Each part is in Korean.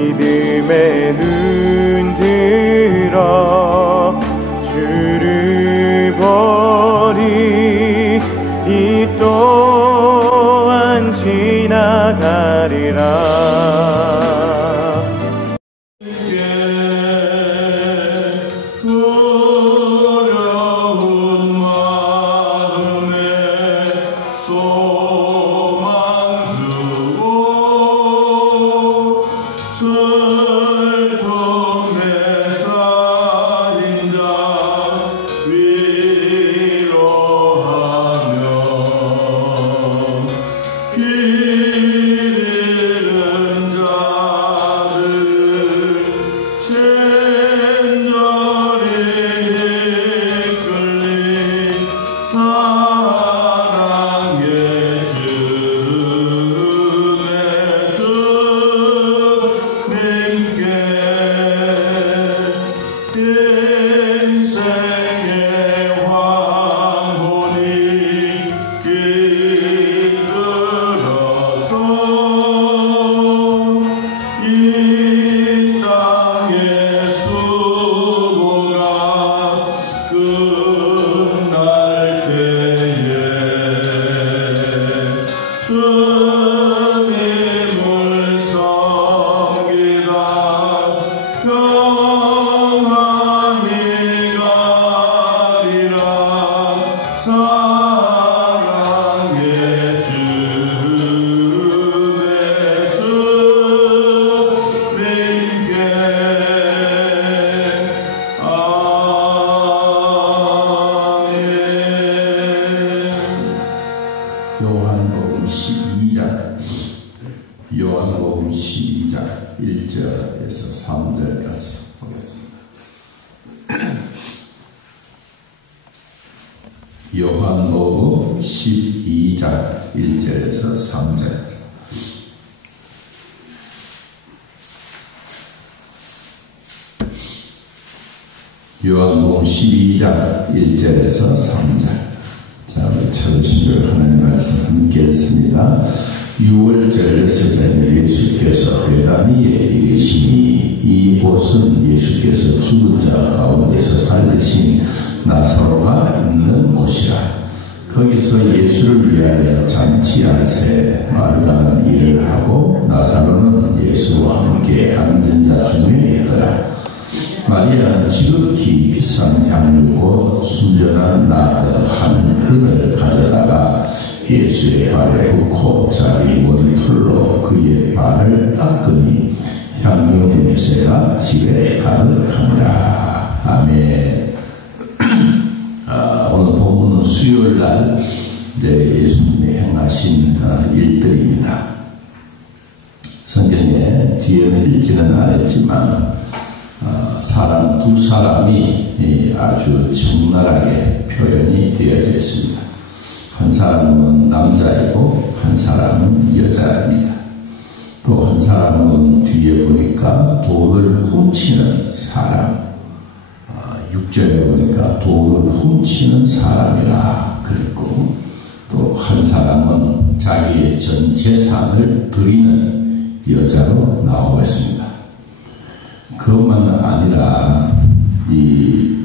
믿음의 눈 들어 주를 보리. 이 또한 지나가리라. 요한복음 12장 1절에서 3절까지 보겠습니다. 요한복음 12장 1절에서 3절. 요한복음 12장 1절에서 3절. 자, 우리 찾으신 걸 하나님 말씀 함께 했습니다. 6월절 여섯자녀 예수께서 베다니에 이르시니 이곳은 예수께서 죽은 자 가운데서 살리신 나사로가 있는 곳이라. 거기서 예수를 위하여 잔치할세 마르다는 일을 하고 나사로는 예수와 함께 앉은 자 중에 있더라. 마리아는 지극히 비싼 향유고 순전한 나드 한 근을 가져다가 예수의 발에 붓고 자기 머리털로 그의 발을 닦으니 향유 냄새가 집에 가득하니라. 아멘. 오늘 본문은 수요일날 예수님이 행하신 일들입니다. 성경에 뒤에는 읽지는 않았지만 두 사람이 아주 적나라하게 표현이 되어져 있습니다. 한 사람은 남자이고 한 사람은 여자입니다. 또 한 사람은 뒤에 보니까 돈을 훔치는 사람, 6절에 보니까 돈을 훔치는 사람이라 그랬고, 또 한 사람은 자기의 전 재산을 드리는 여자로 나오고 있습니다. 그것만은 아니라 이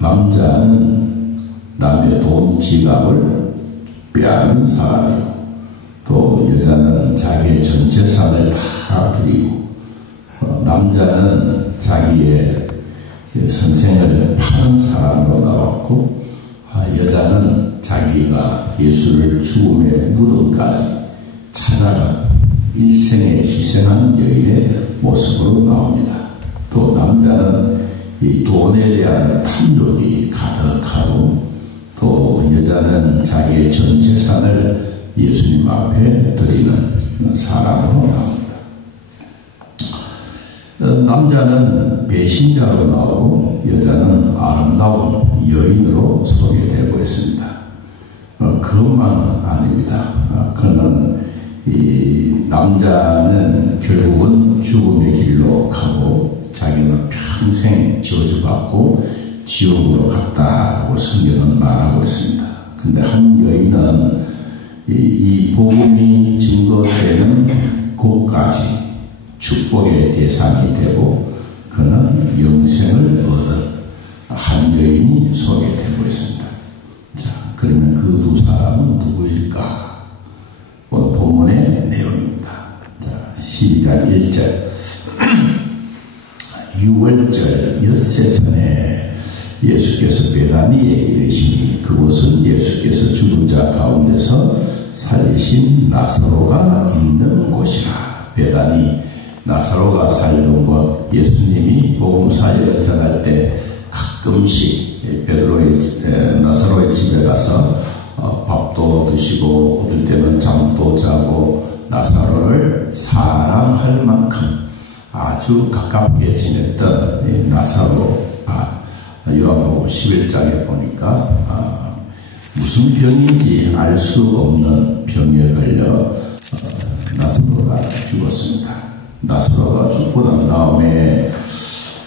남자는 남의 돈 지갑을 빼앗는 사람이고, 또 여자는 자기의 전 재산을 다 드리고, 남자는 자기의 선생을 파는 사람으로 나왔고, 여자는 자기가 예수를 죽음의 무덤까지 찾아간 일생에 희생한 여인의 모습으로 나옵니다. 또 남자는 이 돈에 대한 탐욕이 가득하고, 또 여자는 자기의 전 재산을 예수님 앞에 드리는 사람으로 나옵니다. 남자는 배신자로 나오고 여자는 아름다운 여인으로 소개되고 있습니다. 그것만 아닙니다. 그는 이 남자는 결국은 죽음의 길로 가고 자기는 평생 저주받고 지옥으로 갔다고 성경은 말하고 있습니다. 근데 한 여인은 이 복음이 증거되는 곳까지 축복의 대상이 되고 그는 영생을 얻은 한 여인이 소개되고 있습니다. 자, 그러면 그 두 사람은 누구일까? 오늘 본문의 내용입니다. 자, 12장 1절 6월절 엿새 전에 예수께서 베다니에 이르시니 그곳은 예수께서 죽은 자 가운데서 살리신 나사로가 있는 곳이라. 베다니, 나사로가 살던 곳. 예수님이 복음 사역을 전할 때 가끔씩 나사로의 집에 가서 밥도 드시고 어떨 때는 잠도 자고 나사로를 사랑할 만큼 아주 가깝게 지냈던 나사로가 요한복음 11장에 보니까 무슨 병인지 알 수 없는 병에 걸려 나사로가 죽었습니다. 나사로가 죽고 난 다음에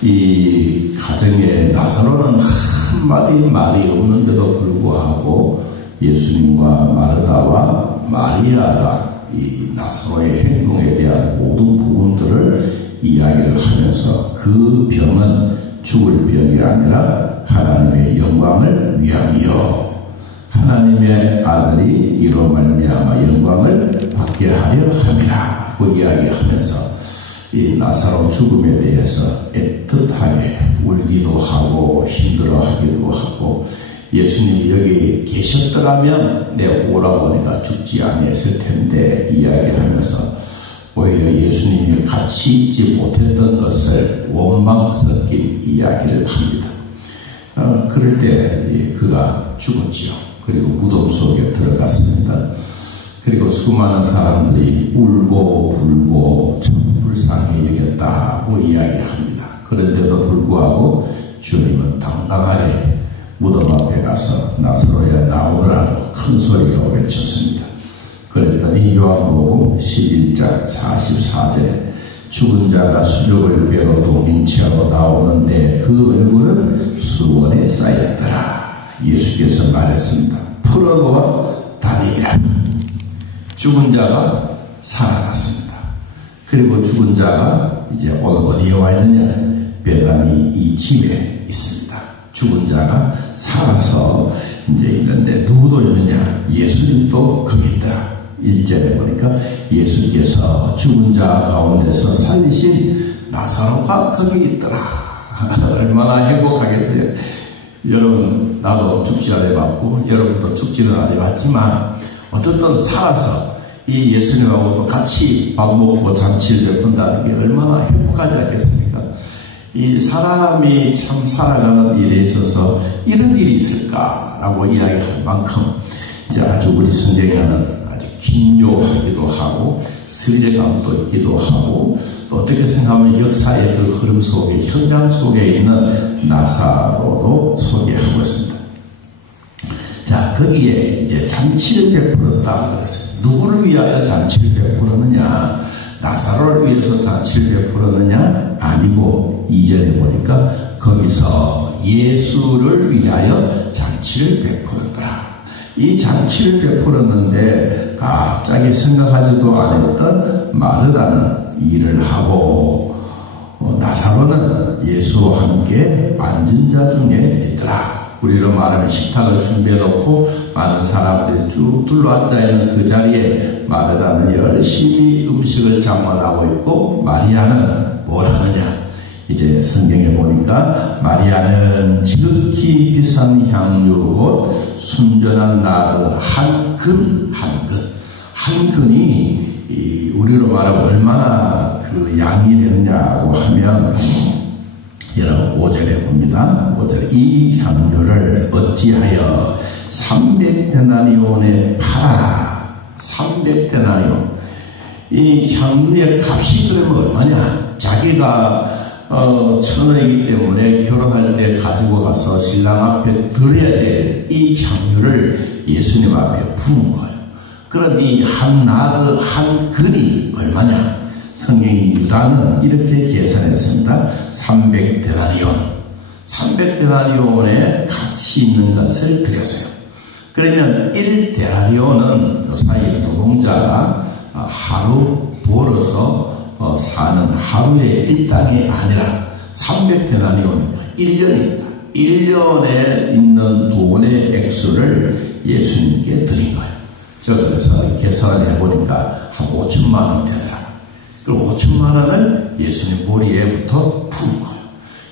이 가정에 나사로는 한마디 말이 없는데도 불구하고 예수님과 마르다와 마리아가 이 나사로의 행동에 대한 모든 부분들을 이야기를 하면서 그 병은 죽을 병이 아니라 하나님의 영광을 위함이요 하나님의 아들이 이로 말미암아 영광을 받게 하려 함이라고 이야기하면서 이 나사로 죽음에 대해서 애틋하게 울기도 하고 힘들어하기도 하고 예수님이 여기 계셨더라면 내가 오라보니까 죽지 아니했을 텐데 이야기하면서 오히려 예수님이 같이 있지 못했던 것을 원망 섞인 이야기를 합니다. 그럴 때 그가 죽었지요. 그리고 무덤 속에 들어갔습니다. 그리고 수많은 사람들이 울고 불고 참 불쌍히 여겼다고 이야기합니다. 그런데도 불구하고 주님은 당당하게 무덤 앞에 가서 나사로야 나오라고 큰 소리로 외쳤습니다. 그랬더니 요한복음 11장 44절에 죽은 자가 수족을 베어 동인 채로 나오는데 그 얼굴은 수건에 쌓였더라. 예수께서 말했습니다. 풀어놓아 다니라. 죽은 자가 살아났습니다. 그리고 죽은 자가 이제 오늘 어디에 와 있느냐? 베다니 이 집에 있습니다. 죽은 자가 살아서 이제 있는데 누구도 있느냐? 예수님도 거기 있더라. 1절에 보니까 예수께서 죽은 자 가운데서 살리신 나사로가 거기 있더라. 얼마나 행복하겠어요. 여러분, 나도 죽지 안 해봤고 여러분도 죽지는 안 해봤지만 어떻든 살아서 이 예수님하고 또 같이 밥 먹고 잔치를 베푼다는 게 얼마나 행복하지 않겠습니까? 이 사람이 참 살아가는 일에 있어서 이런 일이 있을까라고 이야기할 만큼 이제 아주 우리 성경에는 아주 긴요하기도 하고 설레감도 있기도 하고 또 어떻게 생각하면 역사의 그 흐름 속에 현장 속에 있는 나사로도 소개하고 있습니다. 자, 거기에 이제 잔치를 베풀었다 그랬어요. 누구를 위하여 잔치를 베풀었느냐? 나사로를 위해서 잔치를 베풀었느냐? 아니고 2절에 보니까 거기서 예수를 위하여 잔치를 베풀었더라. 이 잔치를 베풀었는데 갑자기 생각하지도 않았던 마르다는 일을 하고 나사로는 예수와 함께 앉은 자 중에 있더라. 우리로 말하면 식탁을 준비해놓고 많은 사람들이 쭉 둘러앉아있는 그 자리에 마르다는 열심히 음식을 장만하고 있고 마리아는 뭘 하느냐? 이제 성경에 보니까 마리아는 지극히 비싼 향유 곧 순전한 나드 한 근이 우리로 말하면 얼마나 그 양이 되느냐고 하면 여러분 5절에 봅니다. 5절 이 향유를 어찌하여 300데나리온에 팔아. 300데나리온. 이 향유의 값이 그러면 얼마냐? 자기가 처녀이기 때문에 결혼할 때 가지고 가서 신랑 앞에 드려야 될 이 향유를 예수님 앞에 부은 거예요. 그럼 이 한 나드 한 근이 얼마냐? 성경인 유다는 이렇게 계산했습니다. 300데나리온. 300데나리온의 가치 있는 것을 드렸어요. 그러면 1데나리온은 요사이 노동자가 하루 벌어서 사는 하루의 일당이 아니라 300데나리온이니까 1년입니다. 1년에 있는 돈의 액수를 예수님께 드린 거예요. 그래서 계산을 해보니까 한 5천만 원 되더라. 그 5천만 원을 예수님 머리에부터 푸는 거예요.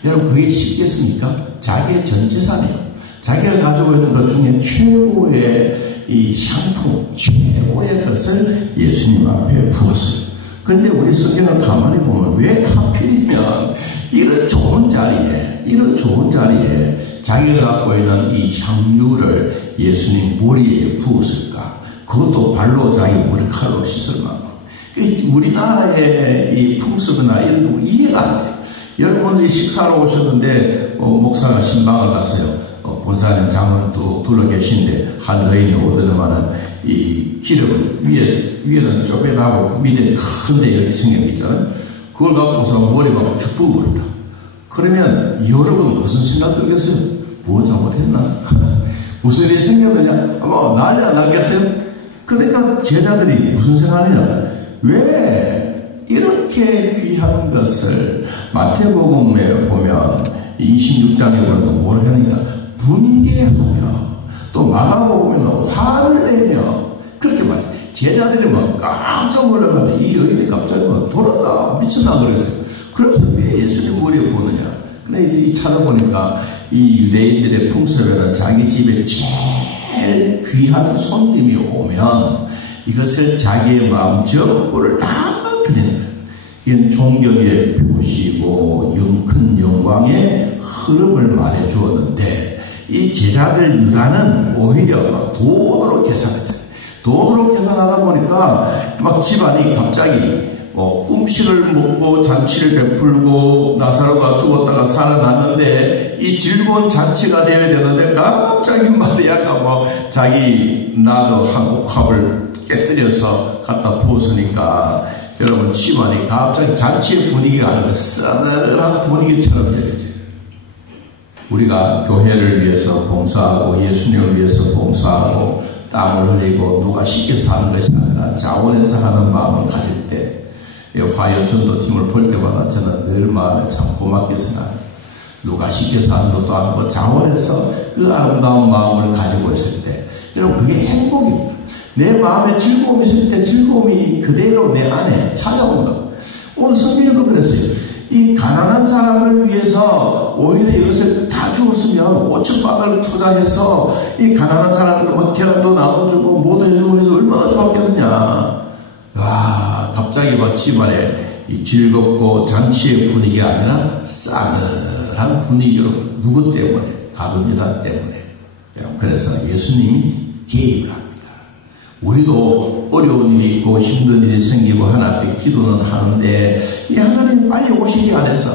여러분, 그게 쉽겠습니까? 자기의 전 재산이에요. 자기가 가지고 있는 것 중에 최고의 이 향품, 최고의 것을 예수님 앞에 부었어요. 그런데 우리 성경을 가만히 보면 왜 하필이면 이런 좋은 자리에 자기가 갖고 있는 이 향유를 예수님 머리에 부었을까? 그것도 발로 자기 머리칼로 씻을 만큼. 우리나라의 이 풍습이나 이런 거 이해가 안 돼요. 여러분들이 식사하러 오셨는데 목사가 신방을 가세요. 본사님 장은 또 둘러 계신데 한 여인이 오더니만은 이 기름 위에는 쪼개나고 밑에 큰데 이렇게 생긴 게 있잖아요. 그걸 갖고서 머리 막 쭉 부어버린다. 그러면 여러분 무슨 생각 들겠어요? 뭐 잘못했나? 무슨 일이 생겼느냐? 뭐 난리 안 나겠어요? 그러니까 제자들이 무슨 생각이냐? 왜 이렇게 귀한 것을 마태복음에 보면 26장에 보면 뭐를 하니까 분개하며 또 마가복음에 화를 내며 그렇게 말해요. 제자들이 막 깜짝 놀라가지고 이 여인이 갑자기 막 돌았나 미쳤나 그랬어요. 그래서 왜 예수님 머리에 보느냐? 근데 이제 찾아보니까 이 유대인들의 풍습에는 자기 집에 제일 귀한 손님이 오면 이것을 자기의 마음 전부를 다 드리는 거예요. 이건 존경의 표시고 큰 영광의 흐름을 말해 주었는데 이 제자들 유다는 오히려 막 돈으로 계산했어요. 돈으로 계산하다 보니까 막 집안이 갑자기 음식을 먹고 잔치를 베풀고 나사로가 죽었다가 살아났는데 이 즐거운 잔치가 되어야 되는데 갑자기 마리아가 뭐 자기 나도 한국합을 깨뜨려서 갖다 부었으니까 여러분 집안이 갑자기 잔치의 분위기가 아니라 싸늘한 분위기처럼 되겠죠. 우리가 교회를 위해서 봉사하고 예수님을 위해서 봉사하고 땀을 흘리고 누가 쉽게 사는 것이 아니라 자원해서 하는 마음을 가질 때 화요 전도팀을 볼 때마다 저는 늘 마음에 참 고맙게 생각합니다. 누가 쉽게 사는 것도 아니고 자원해서 그 아름다운 마음을 가지고 있을 때 여러분 그게 행복입니다. 내 마음에 즐거움이 있을 때 즐거움이 그대로 내 안에 찾아온다. 오늘 성경에도 그랬어요. 이 가난한 사람을 위해서 오히려 이것을 다 주었으면 5천방을 투자해서 이 가난한 사람들 막 계란도 나눠주고 뭐도 해주고 해서 얼마나 좋았겠느냐. 와, 갑자기 막 집안에 이 즐겁고 잔치의 분위기가 아니라 싸늘한 분위기로 누구 때문에? 가룟유다 때문에. 그래서 예수님이 개입을 합니다. 우리도 어려운 일이 있고 힘든 일이 생기고 하나님께 기도는 하는데 이 하나님이 빨리 오시지 않아서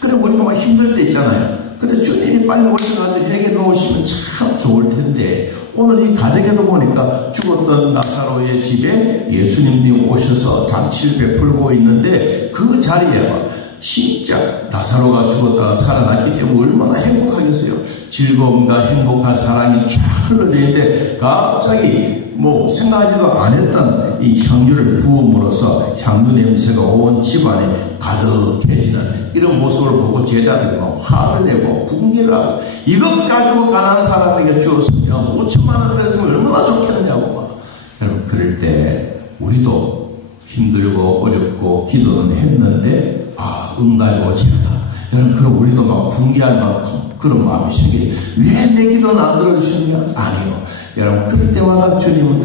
그래 우리가 막 힘들 때 있잖아요. 근데 주님이 빨리 오셔가지고 내게 넣으시면 참 좋을 텐데 오늘 이 가정에도 보니까 죽었던 나사로의 집에 예수님이 오셔서 잔치를 베풀고 있는데 그 자리에 진짜 나사로가 죽었다가 살아났기 때문에 얼마나 행복하겠어요. 즐거움과 행복한 사랑이 쫙 흘러져 있는데 갑자기 뭐 생각하지도 않았던 이 향유를 부음으로써 향유 냄새가 온 집안에 가득해지는 이런 모습을 보고 제자들이 막 화를 내고 분개를 하고 이것 가지고 가난한 사람에게 주었으면 5천만 원을 했으면 얼마나 좋겠느냐고 막. 여러분 그럴 때 우리도 힘들고 어렵고 기도는 했는데 응답이 오지 않아. 여러분 그럼 우리도 막 분개할 만큼 그런 마음이 생기니 왜 내 기도는 안 들어주시느냐? 아니요. 여러분 그럴 때마다 주님은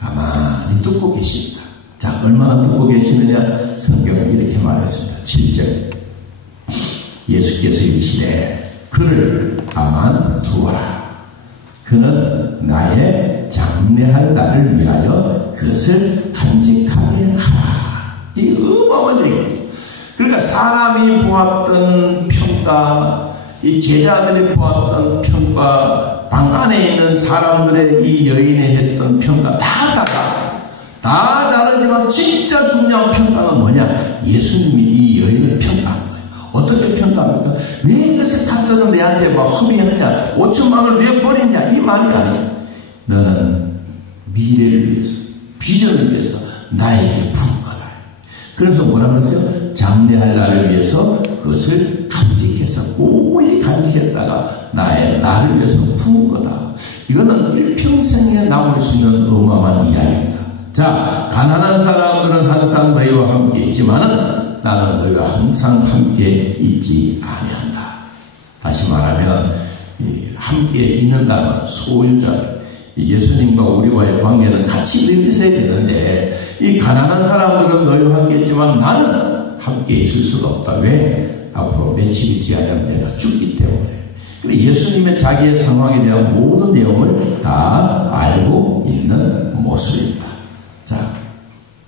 가만히 듣고 계십니다. 자, 얼마나 듣고 계시느냐? 성경은 이렇게 말했습니다. 7절 예수께서 이르시되 그를 가만 두어라. 그는 나의 장래할 날을 위하여 그것을 간직하게 하라. 이 어마어마한 얘기입니다. 그러니까 사람이 보았던 평가, 이 제자들이 보았던 평가, 방 안에 있는 사람들의 이 여인이 했던 평가 다 다르지만 진짜 중요한 평가는 뭐냐? 예수님이 이 여인을 평가하는 거예요. 어떻게 평가합니까? 왜 이것을 갖다서 내한테 막 허비했느냐? 5천만 원을 왜 버리냐? 이 말이 아니에요. 너는 미래를 위해서, 비전을 위해서 나에게 부은 거다. 그래서 뭐라 그러세요? 장래할 날을 위해서 그것을 간직해서 고이 간직했다가 나를 위해서 부은 거다. 이거는 일평생에 남을 수 있는 어마어마한 이야기입니다. 자, 가난한 사람들은 항상 너희와 함께 있지만은 나는 너희와 항상 함께 있지 아니한다. 다시 말하면 함께 있는다는 소유자들, 예수님과 우리와의 관계는 같이 맺어야 되는데 이 가난한 사람들은 너희와 함께 있지만 나는 함께 있을 수가 없다. 왜? 앞으로 며칠 있지 않으면 내가 죽기 때문에. 예수님의 자기의 상황에 대한 모든 내용을 다 알고 있는 모습입니다. 자,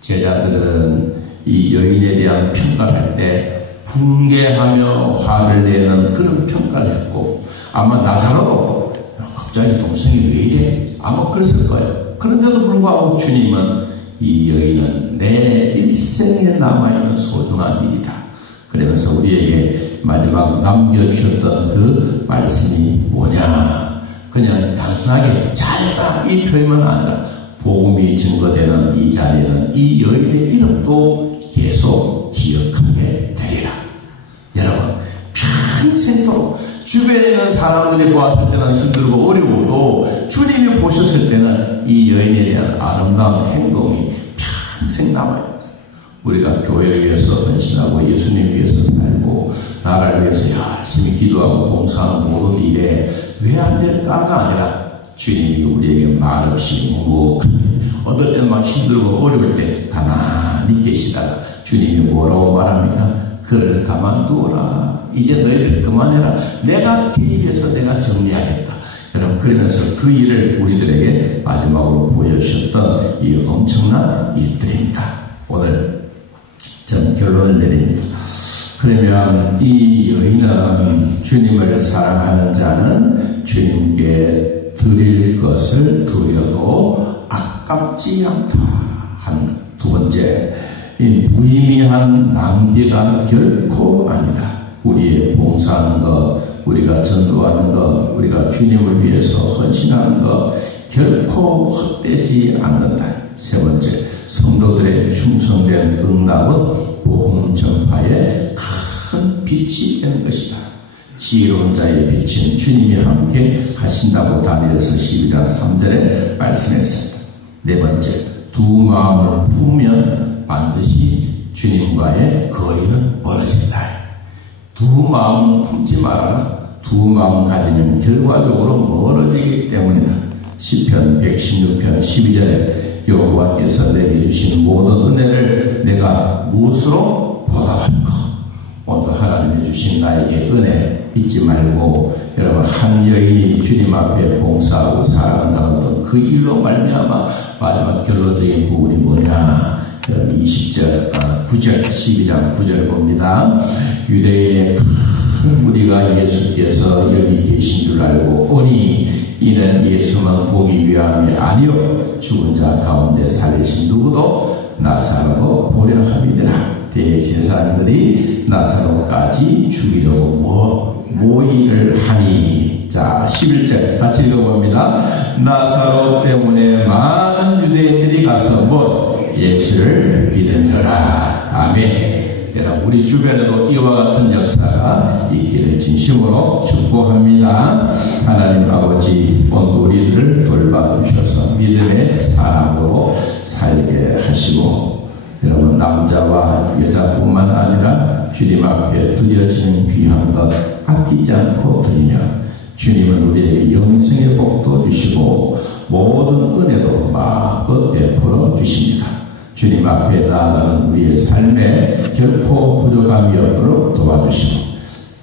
제자들은 이 여인에 대한 평가를 할 때 분개하며 화를 내는 그런 평가를 했고, 아마 나사로도 갑자기 동생이 왜 이래? 아마 그랬을 거예요. 그런데도 불구하고 주님은 이 여인은 내 일생에 남아있는 소중한 일이다. 그러면서 우리에게 마지막 남겨주셨던 그 말씀이 뭐냐? 그냥 단순하게 잘했다 이 표현은 아니라 복음이 증거되는 이 자리에는 이 여인의 이름도 계속 기억하게 되리라. 여러분, 평생토록 주변에 있는 사람들이 보았을 때는 힘들고 어려워도 주님이 보셨을 때는 이 여인에 대한 아름다운 행동이 평생 남아요. 우리가 교회를 위해서 헌신하고 예수님 위해서 살고 나라를 위해서 열심히 기도하고 봉사하는 모든 일에 왜 안 될까가 아니라 주님이 우리에게 말없이 묵묵하게 어떨 때는 막 힘들고 어려울 때 가만히 계시다가 주님이 뭐라고 말합니까? 그를 가만두어라. 이제 너희들 그만해라. 내가 개입해서 내가 정리하겠다. 여러분, 그러면서 그 일을 우리들에게 마지막으로 보여주셨던 이 엄청난 일들입니다. 오늘 저는 결론을 내립니다. 그러면 이 여인은 주님을 사랑하는 자는 주님께 드릴 것을 드려도 아깝지 않다 하는 것. 두 번째, 이 무의미한 낭비가 결코 아니다. 우리의 봉사하는 것, 우리가 전도하는 것, 우리가 주님을 위해서 헌신하는 것 결코 헛되지 않는다. 세 번째, 성도들의 충성된 응답은 복음 전파의 큰 빛이 되는 것이다. 지혜로운 자의 빛은 주님이 함께 하신다고 다니엘서 12장 3절에 말씀했습니다. 네 번째, 두 마음을 품으면 반드시 주님과의 거리는 멀어진다. 두 마음은 품지 말아라. 두 마음 가지면 결과적으로 멀어지기 때문이다. 시편 116편 12절에 여호와께서 내게 주신 모든 은혜를 내가 무엇으로 보답할까? 오늘 하나님이 주신 나에게 은혜 잊지 말고, 여러분, 한 여인이 주님 앞에 봉사하고 살아간다는 어떤 그 일로 말미암아 마지막 결론적인 부분이 뭐냐? 20절, 9절, 12장 9절 봅니다. 유대인의 큰 무리가 예수께서 여기 계신 줄 알고 오니 이는 예수만 보기 위함이 아니요 죽은 자 가운데 살리신 누구도 나사로도 보려 함이니라. 대제사장들이 나사로까지 죽이려고 모의를 하니. 자, 11절 같이 읽어봅니다. 나사로 때문에 많은 유대인들이 가서 뭐 예수를 믿으리라. 아멘. 우리 주변에도 이와 같은 역사가 있기를 진심으로 축복합니다. 하나님 아버지, 오늘 우리들을 돌봐주셔서 믿음의 사람으로 살게 하시고, 여러분, 남자와 여자뿐만 아니라 주님 앞에 드려지는 귀한 것 아끼지 않고 드리며 주님은 우리에게 영생의 복도 주시고 모든 은혜도 마음껏 베풀어 주십니다. 주님 앞에 나아가는 우리의 삶에 결코 부족함이 없도록 도와주시고,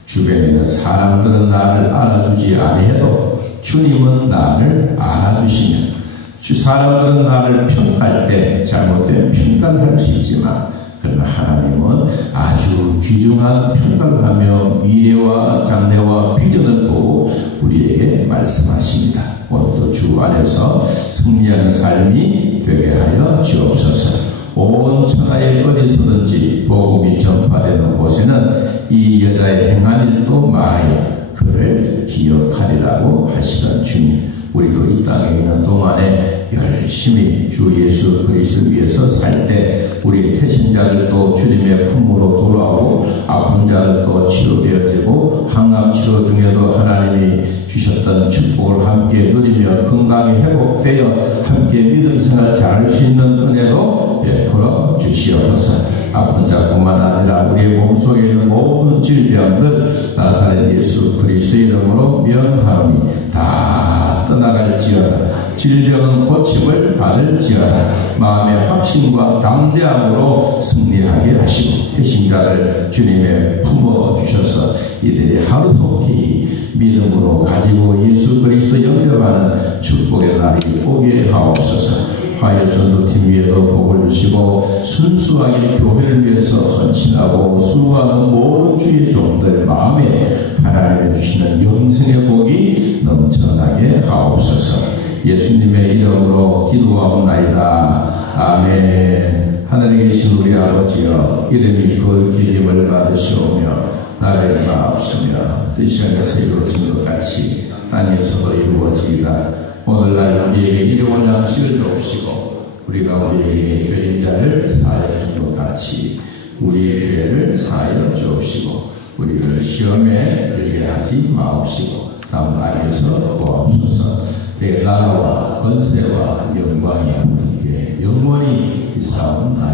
주변에 있는 사람들은 나를 알아주지 아니해도 주님은 나를 알아주시며, 사람들은 나를 평가할 때 잘못된 평가를 할 수 있지만, 그러나 하나님은 아주 귀중한 평가를 하며 미래와 장래와 비전을 보고 우리에게 말씀하십니다. 오늘도 주 안에서 승리하는 삶이 되게 하여 주옵소서. 온 천하에 어디서든지 복음이 전파되는 곳에는 이 여자의 행한 일도 말하여 그를 기억하리라고 하시던 주님, 우리도 이 땅에 있는 동안에 열심히 주 예수 그리스도를 위해서 살 때 우리의 태신 다친 자들도 주님의 품으로 돌아오고 아픈 자들도 치료되어지고 항암 치료 중에도 하나님이 주셨던 축복을 함께 누리며 건강이 회복되어 함께 믿음 생활 잘할 수 있는 은혜도 베풀어 주시옵소서. 아픈 자뿐만 아니라 우리의 몸속에 있는 모든 질병들 나사렛 예수 그리스도의 이름으로 명하오니 다 떠나갈지어다. 질병은 고침을 받을지어다. 마음의 확신과 담대함으로 승리하게 하시고 태신자를 주님의 품어주셔서 이들이 하루속히 믿음으로 가지고 예수 그리스도 영접하는 축복의 날이 오게 하옵소서. 화요 전도팀 위에도 복을 주시고 순수하게 교회를 위해서 헌신하고 수고하는 모든 주의 종들 마음에 하나님의 주시는 영생의 복이 넘쳐나게 하옵소서. 예수님의 이름으로 기도하옵나이다. 아멘. 하늘에 계신 우리 아버지여, 이름이 거룩히 여김을 받으시오며 나를 마옵시며 뜻이 하늘에서 이루어진 것 같이 땅에서도 이루어지이다. 오늘날 우리에게 일용할 양식을 주옵시고 우리가 우리에게 죄인자를 사하여 준 것 같이 우리의 죄를 사하여 주옵시고 우리를 시험에 들게 하지 마옵시고 다음 악에서 보옵소서. 내 나라와 권세와 영광이 아버지께 영원히 기사옵나이다.